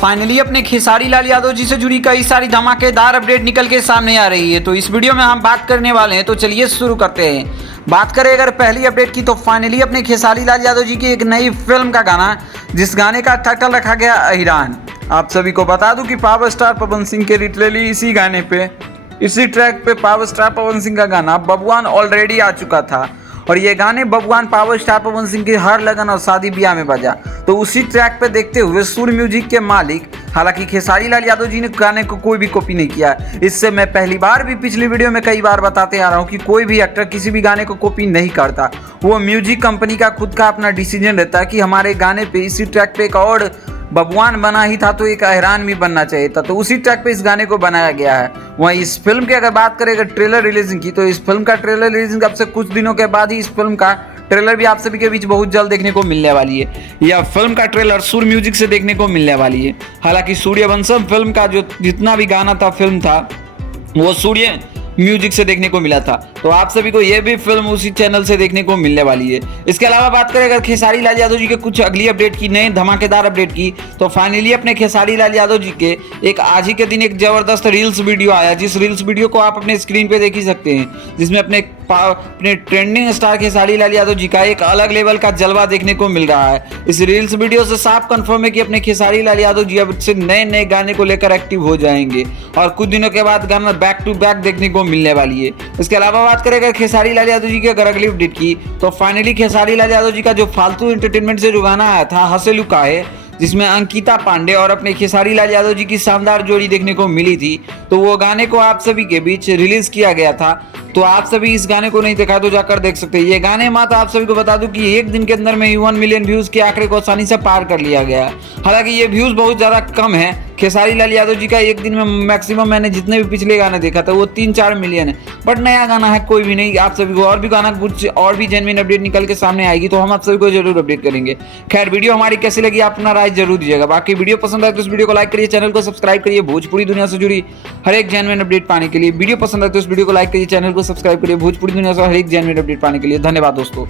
Finally अपने खेसारी लाल यादव जी से जुड़ी कई सारी धमाकेदार अपडेट निकल के सामने आ रही है। तो इस वीडियो में हम बात करने वाले हैं, तो चलिए शुरू करते हैं। बात करें अगर पहली अपडेट की, तो फाइनली अपने खेसारी लाल यादव जी की एक नई फिल्म का गाना, जिस गाने का टाइटल रखा गया अहिरान। आप सभी को बता दूं कि पावर स्टार पवन सिंह के लिटरली इसी गाने पे, इसी ट्रैक पे पावर स्टार पवन सिंह का गाना बबुआन ऑलरेडी आ चुका था और ये गाने बबुआन पावर स्टार पवन सिंह के हर लगन और शादी ब्याह में बजा। तो उसी ट्रैक पे देखते हुए सुर म्यूजिक के मालिक, हालांकि खेसारी लाल यादव जी ने गाने को कोई भी कॉपी नहीं किया। इससे मैं पहली बार भी पिछली वीडियो में कई बार बताते आ रहा हूँ कि कोई भी एक्टर किसी भी गाने को कॉपी नहीं करता। वो म्यूजिक कंपनी का खुद का अपना डिसीजन रहता है कि हमारे गाने पे इसी ट्रैक पे एक और बबुआन बना ही था तो एक अहिरान भी बनना चाहिए था, तो उसी ट्रैक पे इस गाने को बनाया गया है। वहीं इस फिल्म की अगर बात करें, अगर ट्रेलर रिलीजिंग की, तो इस फिल्म का ट्रेलर रिलीजिंग अब से कुछ दिनों के बाद ही इस फिल्म का ट्रेलर भी आप सभी के बीच बहुत जल्द देखने को मिलने वाली है। यह फिल्म का ट्रेलर सुर म्यूजिक से देखने को मिलने वाली है। हालांकि सूर्यवंशम फिल्म का जो जितना भी गाना था, फिल्म था, वो सूर्य म्यूजिक से देखने को मिला था। तो आप सभी को यह भी फिल्म उसी चैनल से देखने को मिलने वाली है। इसके अलावा बात करें अगर खेसारी लाल यादव जी के कुछ अगली अपडेट की, नए धमाकेदार अपडेट की, तो फाइनली अपने खेसारी लाल यादव जी के एक आज ही के दिन एक जबरदस्त रील्स वीडियो आया, जिस रील्स वीडियो को आप अपने स्क्रीन पे देख ही सकते हैं, जिसमें अपने ट्रेंडिंग स्टार खेसारी लाल यादव जी का एक अलग लेवल का जलवा देखने को मिल रहा है। इस रील्स वीडियो से साफ कंफर्म है कि अपने खेसारी लाल यादव जी अब से नए नए गाने को लेकर एक्टिव हो जाएंगे और कुछ दिनों के बाद गाना बैक टू बैक देखने को मिलने वाली है। इसके अलावा बात करें अगर खेसारी लाल यादव जी की अगर अगली अपडेट की, तो फाइनली खेसारी लाल यादव जी का जो फालतू एंटरटेनमेंट से जो गाना आया था हसेलू का है, जिसमें अंकिता पांडे और अपने खेसारी लाल यादव जी की शानदार जोड़ी देखने को मिली थी, तो वो गाने को आप सभी के बीच रिलीज किया गया था। तो आप सभी इस गाने को नहीं देखा तो जाकर देख सकते हैं। ये गाने मात्र आप सभी को बता दूं कि एक दिन के अंदर में ही 1 मिलियन व्यूज के आंकड़े को आसानी से पार कर लिया गया है। हालांकि ये व्यूज बहुत ज्यादा कम है। खेसारी लाल यादव जी का एक दिन में मैक्सिमम मैंने जितने भी पिछले गाने देखा था वो 3-4 मिलियन है, बट नया गाना है कोई भी नहीं। आप सभी को और भी गाना कुछ और भी जेन्युइन अपडेट निकल के सामने आएगी तो हम आप सभी को जरूर अपडेट करेंगे। खैर, वीडियो हमारी कैसी लगी आप अपना राय जरूर दीजिएगा। बाकी वीडियो पसंद आए तो इस वीडियो को लाइक करिए, चैनल को सब्सक्राइब करिए भोजपुरी दुनिया से जुड़ी हर एक जेन्युइन अपडेट पाने के लिए। वीडियो पसंद आए तो इस वीडियो को लाइक करिए, चैनल को सब्सक्राइब करिए भोजपुरी दुनिया से हर एक जेन्युइन अपडेट पाने के लिए। धन्यवाद दोस्तों।